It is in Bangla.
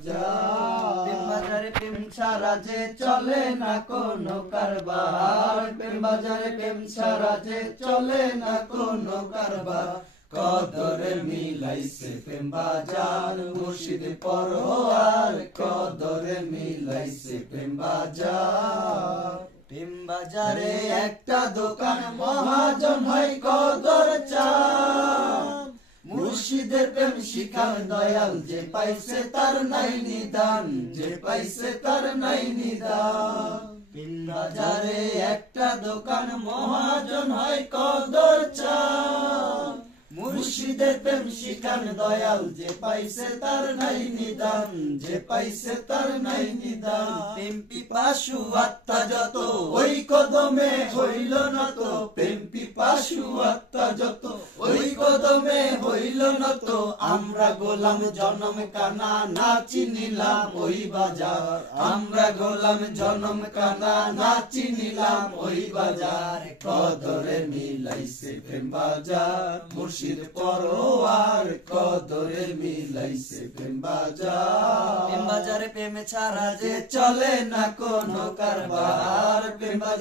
বাজার। প্রেম বাজারে প্রেম ছাড়া যে চলে না কোনো কারবার, প্রেম বাজারে প্রেম ছাড়া যে চলে না কোনো কারবার। কদরে মিলাইছে প্রেম বাজার মুর্শিদ পরোয়ার, কদরে মিলাইছে প্রেম বাজার। প্রেম বাজারে একটা দোকান মহাজন হয় কদর চান, মুর্শিদের প্রেম শিখান দয়াল যে পাইছে তার নাই নিদান, যে পাইছে তার নাই নিদান। প্রেম বাজারে একটা দোকান মহাজন হয় কদর চান, মুর্শিদের প্রেম শিখান দয়াল যে পাইছে তার নাই নিদান, যে পাইছে তার নাই নিদান। প্রেম পিপাসু আত্মা যত ওই কদমে হইল না তো, প্রেম পিপাসু আত্মা যত ওই কদমে হইল না তো। আমরা গোলাম জনম কানা নাচি নিলাম ওই বাজার, আমরা গোলাম জনম কানা নাচি নিলাম ওই বাজার। কদরে মিলাইছে প্রেম বাজার মুর্শিদ পরোয়ার, কদরে মিলাইছে প্রেম বাজার। প্রেম বাজারে প্রেম ছাড়া যে চলে না কোনো কারবার, প্রেম বাজারে